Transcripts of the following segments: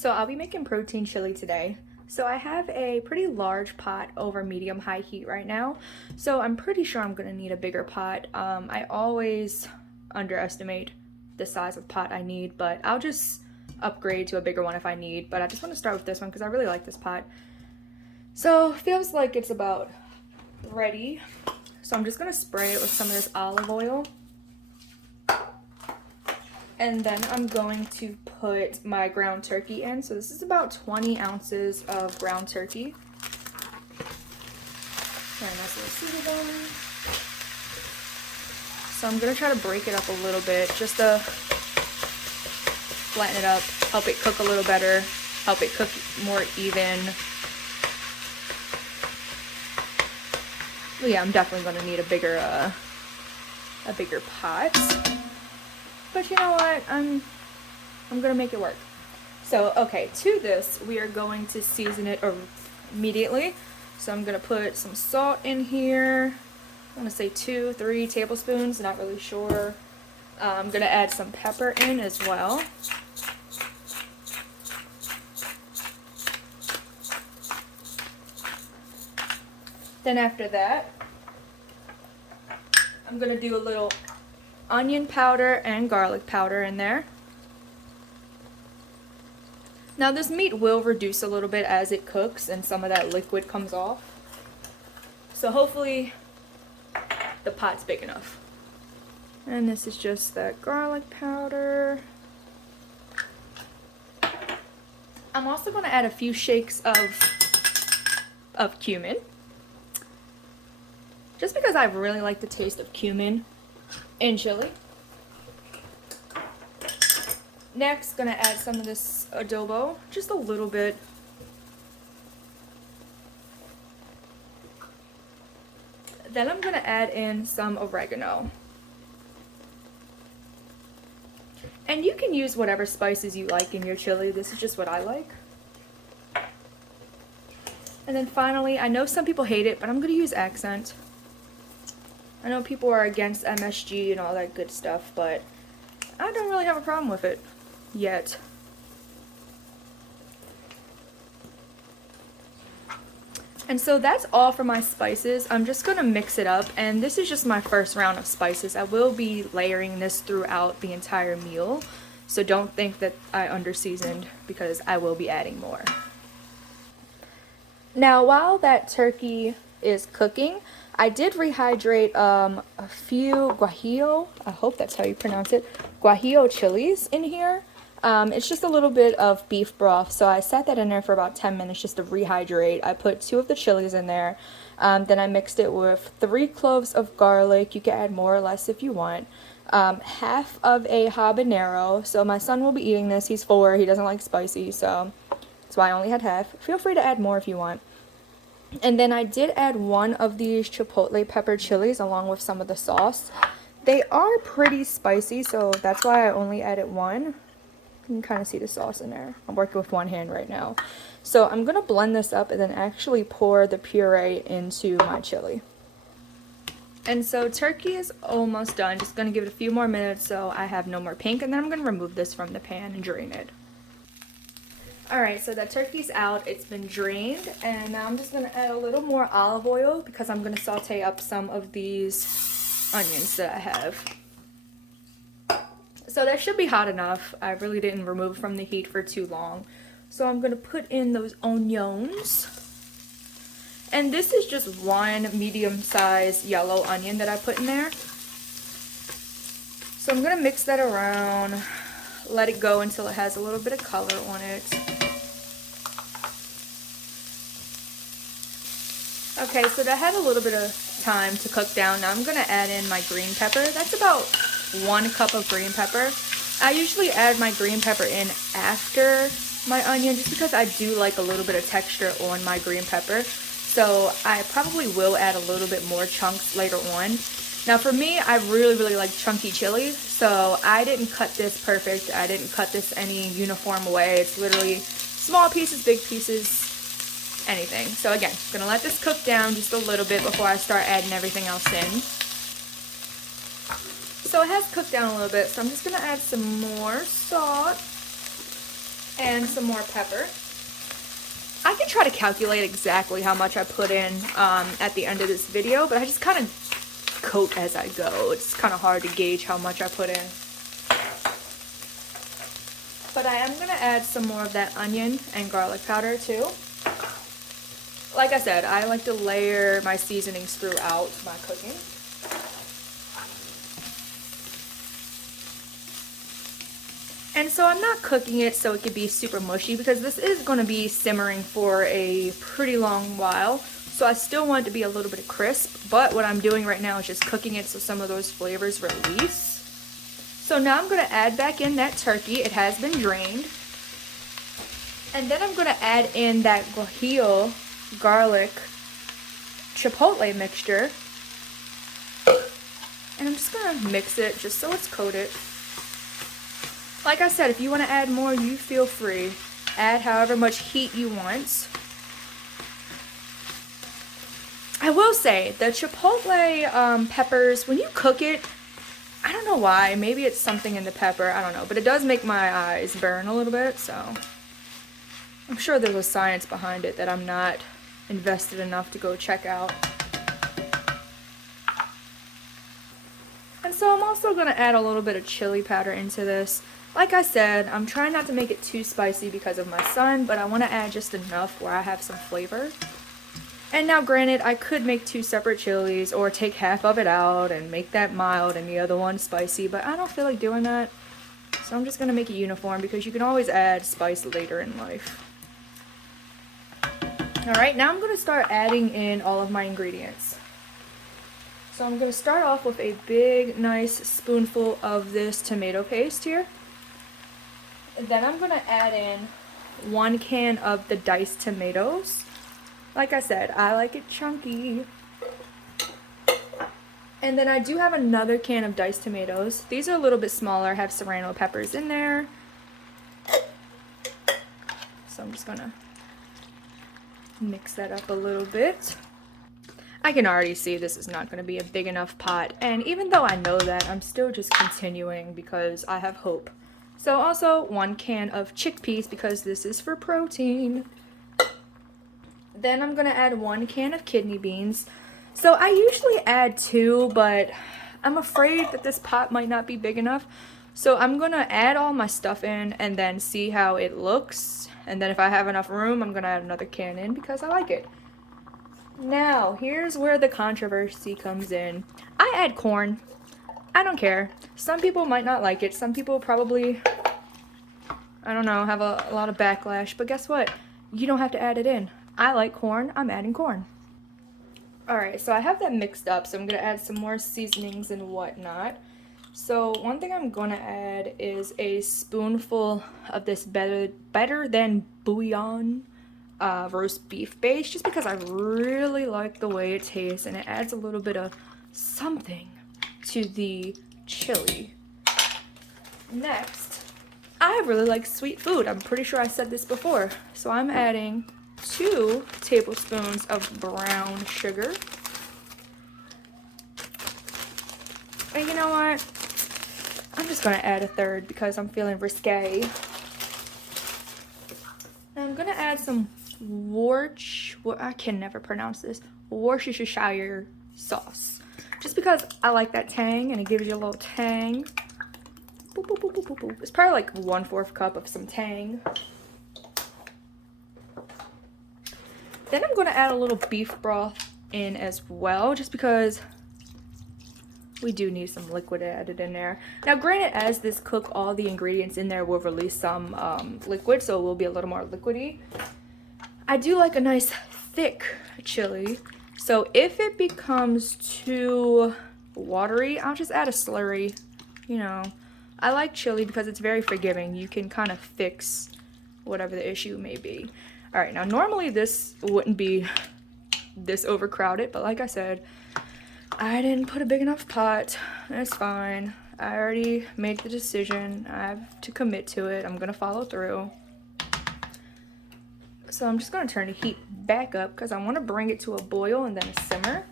So I'll be making protein chili today. So I have a pretty large pot over medium-high heat right now. So I'm pretty sure I'm gonna need a bigger pot. I always underestimate the size of pot I need, but I'll just upgrade to a bigger one if I need. But I just wanna start with this one because I really like this pot. So feels like it's about ready. So I'm just gonna spray it with some of this olive oil. And then I'm going to put my ground turkey in. So this is about 20 ounces of ground turkey. Very nice little seeded on. So I'm gonna try to break it up a little bit just to flatten it up, help it cook a little better, help it cook more even. Well, yeah, I'm definitely gonna need a bigger pot. But you know what? I'm gonna make it work. So, okay, to this, we are going to season it immediately. So I'm gonna put some salt in here. I wanna say 2-3 tablespoons, not really sure. I'm gonna add some pepper in as well. Then after that, I'm gonna do a little onion powder and garlic powder in there. Now this meat will reduce a little bit as it cooks and some of that liquid comes off. So hopefully the pot's big enough. And this is just that garlic powder. I'm also going to add a few shakes of cumin. Just because I really like the taste of cumin in chili. Next, gonna add some of this adobo, just a little bit. Then I'm gonna add in some oregano. And you can use whatever spices you like in your chili. This is just what I like. And then finally, I know some people hate it, but I'm gonna use accent. I know people are against MSG and all that good stuff, but I don't really have a problem with it yet. And so that's all for my spices. I'm just gonna mix it up, and this is just my first round of spices. I will be layering this throughout the entire meal, so don't think that I under-seasoned because I will be adding more. Now, while that turkey is cooking, I did rehydrate a few guajillo, I hope that's how you pronounce it, guajillo chilies in here. It's just a little bit of beef broth, so I set that in there for about 10 minutes just to rehydrate. I put 2 of the chilies in there, then I mixed it with 3 cloves of garlic. You can add more or less if you want. Half of a habanero, so my son will be eating this. He's 4, he doesn't like spicy, so that's why I only had half. Feel free to add more if you want. And then I did add 1 of these chipotle pepper chilies along with some of the sauce. They are pretty spicy, so that's why I only added 1. You can kind of see the sauce in there. I'm working with one hand right now. So I'm going to blend this up and then actually pour the puree into my chili. And so turkey is almost done. Just going to give it a few more minutes so I have no more pink. And then I'm going to remove this from the pan and drain it. Alright, so that turkey's out, it's been drained, and now I'm just going to add a little more olive oil because I'm going to saute up some of these onions that I have. So that should be hot enough. I really didn't remove from the heat for too long. So I'm going to put in those onions. And this is just 1 medium-sized yellow onion that I put in there. So I'm going to mix that around, let it go until it has a little bit of color on it. Okay, so that had a little bit of time to cook down. Now I'm going to add in my green pepper. That's about 1 cup of green pepper. I usually add my green pepper in after my onion just because I do like a little bit of texture on my green pepper. So I probably will add a little bit more chunks later on. Now for me, I really like chunky chili, so I didn't cut this perfect. I didn't cut this any uniform way. It's literally small pieces, big pieces, anything. So again, I'm gonna let this cook down just a little bit before I start adding everything else in. So it has cooked down a little bit, so I'm just gonna add some more salt. And in some more pepper. I can try to calculate exactly how much I put in at the end of this video, but I just kind of coat as I go. It's kind of hard to gauge how much I put in. But I am going to add some more of that onion and garlic powder too. Like I said, I like to layer my seasonings throughout my cooking. And so I'm not cooking it so it could be super mushy because this is going to be simmering for a pretty long while. So I still want it to be a little bit crisp, but what I'm doing right now is just cooking it so some of those flavors release. So now I'm going to add back in that turkey. It has been drained. And then I'm going to add in that guajillo garlic chipotle mixture. And I'm just going to mix it just so it's coated. Like I said, if you want to add more, you feel free. Add however much heat you want. I will say, the chipotle peppers, when you cook it, I don't know why, maybe it's something in the pepper, I don't know, but it does make my eyes burn a little bit, so I'm sure there's a science behind it that I'm not invested enough to go check out. And so I'm also going to add a little bit of chili powder into this. Like I said, I'm trying not to make it too spicy because of my son, but I want to add just enough where I have some flavor. And now granted, I could make 2 separate chilies or take half of it out and make that mild and the other one spicy, but I don't feel like doing that. So I'm just going to make it uniform because you can always add spice later in life. Alright, now I'm going to start adding in all of my ingredients. So I'm going to start off with a big, nice spoonful of this tomato paste here. And then I'm going to add in 1 can of the diced tomatoes. Like I said, I like it chunky. And then I do have another can of diced tomatoes. These are a little bit smaller, have serrano peppers in there. So I'm just going to mix that up a little bit. I can already see this is not going to be a big enough pot, and even though I know that, I'm still just continuing because I have hope. So also 1 can of chickpeas because this is for protein. Then I'm going to add 1 can of kidney beans. So I usually add 2, but I'm afraid that this pot might not be big enough. So I'm going to add all my stuff in and then see how it looks. And then if I have enough room, I'm going to add another can in because I like it. Now, here's where the controversy comes in. I add corn. I don't care. Some people might not like it. Some people probably, I don't know, have a lot of backlash. But guess what? You don't have to add it in. I like corn. I'm adding corn. Alright, so I have that mixed up. So I'm going to add some more seasonings and whatnot. So one thing I'm going to add is a spoonful of this better than bouillon roast beef base, just because I really like the way it tastes and it adds a little bit of something to the chili. Next, I really like sweet food. I'm pretty sure I said this before. So I'm adding 2 tablespoons of brown sugar. And you know what? I'm just going to add a 1/3 because I'm feeling risque. And I'm going to add some I can never pronounce this, Worcestershire sauce. Just because I like that tang and it gives you a little tang. Boop, boop, boop, boop, boop, boop. It's probably like 1/4 cup of some tang. Then I'm going to add a little beef broth in as well, just because we do need some liquid added in there. Now granted, as this cook, all the ingredients in there will release some liquid, so it will be a little more liquidy. I do like a nice thick chili, so if it becomes too watery, I'll just add a slurry. You know, I like chili because it's very forgiving. You can kind of fix whatever the issue may be. Alright, now normally this wouldn't be this overcrowded, but like I said, I didn't put a big enough pot. It's fine. I already made the decision. I have to commit to it. I'm going to follow through. So I'm just going to turn the heat back up because I want to bring it to a boil and then a simmer.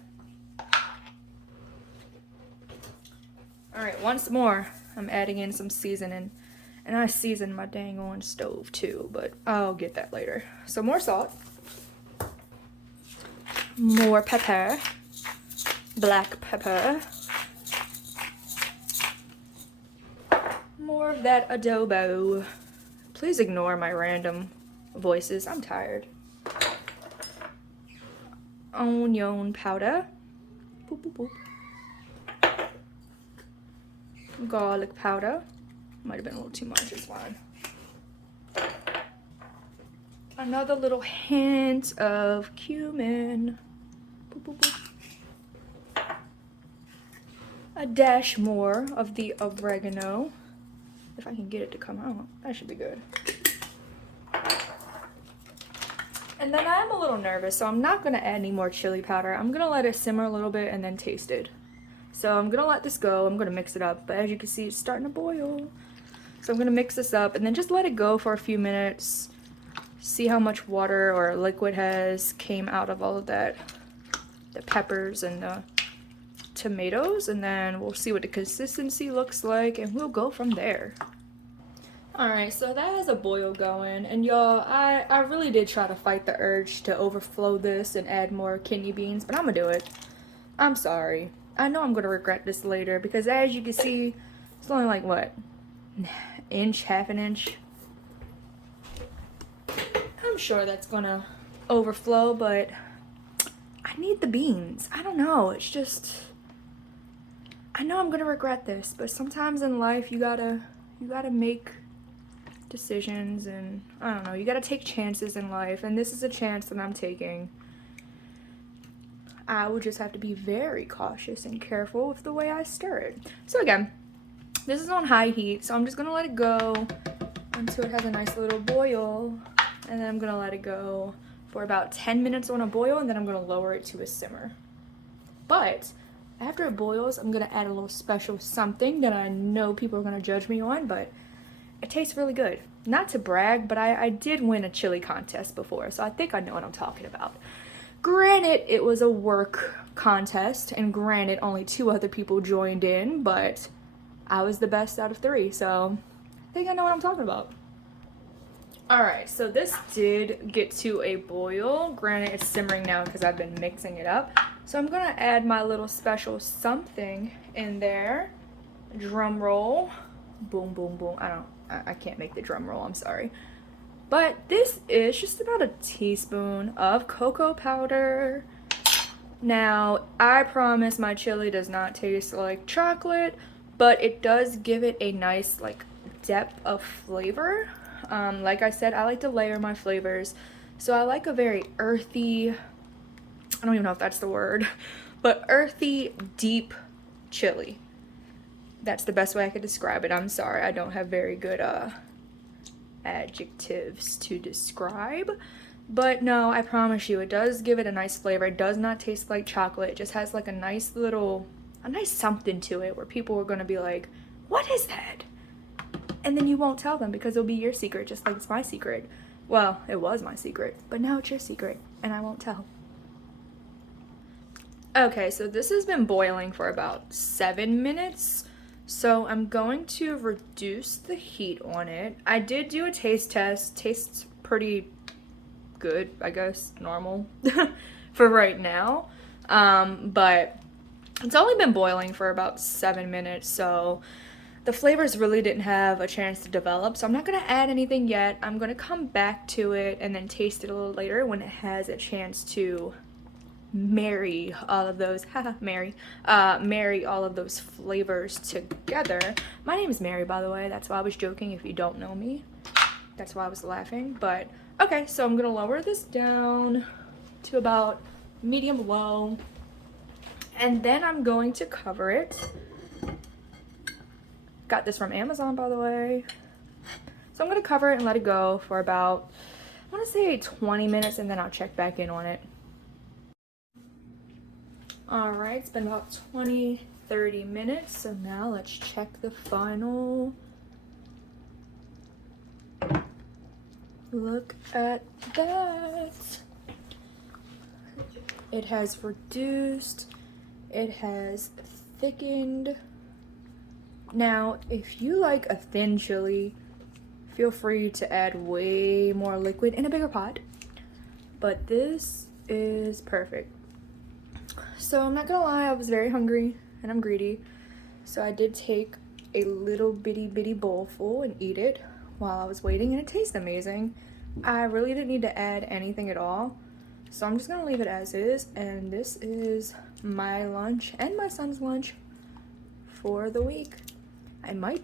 Alright, once more, I'm adding in some seasoning. And I seasoned my dang on stove too, but I'll get that later. So more salt. More pepper. Black pepper. More of that adobo. Please ignore my random voices. I'm tired. Onion powder. Boop, boop, boop. Garlic powder. Might have been a little too much, it's fine. Another little hint of cumin. Boop, boop, boop. A dash more of the oregano. If I can get it to come out, that should be good. And then I am a little nervous, so I'm not gonna add any more chili powder. I'm gonna let it simmer a little bit and then taste it. So I'm gonna let this go, I'm gonna mix it up, but as you can see, it's starting to boil. So I'm gonna mix this up and then just let it go for a few minutes. See how much water or liquid has came out of all of that, the peppers and the tomatoes, and then we'll see what the consistency looks like and we'll go from there. Alright, so that has a boil going, and y'all, I really did try to fight the urge to overflow this and add more kidney beans, but I'm gonna do it. I'm sorry. I know I'm gonna regret this later, because as you can see, it's only like, what, inch, half an inch? I'm sure that's gonna overflow, but I need the beans. I don't know, it's just, I know I'm gonna regret this, but sometimes in life you gotta make decisions, and I don't know, you gotta take chances in life, and this is a chance that I'm taking. I would just have to be very cautious and careful with the way I stir it. So again, this is on high heat, so I'm just gonna let it go until it has a nice little boil, and then I'm gonna let it go for about 10 minutes on a boil, and then I'm gonna lower it to a simmer. But after it boils, I'm gonna add a little special something that I know people are gonna judge me on, but it tastes really good. Not to brag, but I did win a chili contest before, so I think I know what I'm talking about. Granted, it was a work contest, and granted, only 2 other people joined in, but I was the best out of 3, so I think I know what I'm talking about. Alright, so this did get to a boil. Granted, it's simmering now because I've been mixing it up. So I'm gonna add my little special something in there. Drum roll. Boom, boom, boom. I can't make the drum roll, I'm sorry. But this is just about a teaspoon of cocoa powder. Now, I promise my chili does not taste like chocolate, but it does give it a nice like depth of flavor. Like I said, I like to layer my flavors. So I like a very earthy, I don't even know if that's the word, but earthy, deep chili. That's the best way I could describe it. I'm sorry, I don't have very good adjectives to describe. But no, I promise you, it does give it a nice flavor. It does not taste like chocolate. It just has like a nice something to it where people are gonna be like, what is that? And then you won't tell them because it'll be your secret, just like it's my secret. Well, it was my secret, but now it's your secret, and I won't tell. Okay, so this has been boiling for about 7 minutes. So I'm going to reduce the heat on it. I did do a taste test. Tastes pretty good, I guess, normal for right now. But it's only been boiling for about 7 minutes, so the flavors really didn't have a chance to develop. So I'm not gonna add anything yet. I'm gonna come back to it and then taste it a little later when it has a chance to marry all of those marry all of those flavors together. My name is Mary, by the way. That's why I was joking. If you don't know me, that's why I was laughing. But okay, so I'm gonna lower this down to about medium low, and then I'm going to cover it. Got this from Amazon, by the way. So I'm gonna cover it and let it go for about, I want to say 20 minutes, and then I'll check back in on it. Alright, it's been about 20-30 minutes, so now let's check the final. Look at that. It has reduced, it has thickened. Now, if you like a thin chili, feel free to add way more liquid in a bigger pot. But this is perfect. So I'm not gonna lie, I was very hungry and I'm greedy. So I did take a little bitty bowl full and eat it while I was waiting, and it tastes amazing. I really didn't need to add anything at all. So I'm just gonna leave it as is, and this is my lunch and my son's lunch for the week. I might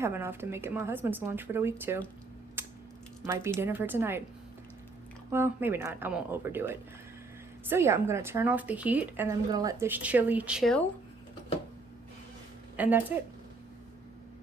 have enough to make it my husband's lunch for the week too. Might be dinner for tonight. Well, maybe not, I won't overdo it. So yeah, I'm gonna turn off the heat and I'm gonna let this chili chill. And that's it.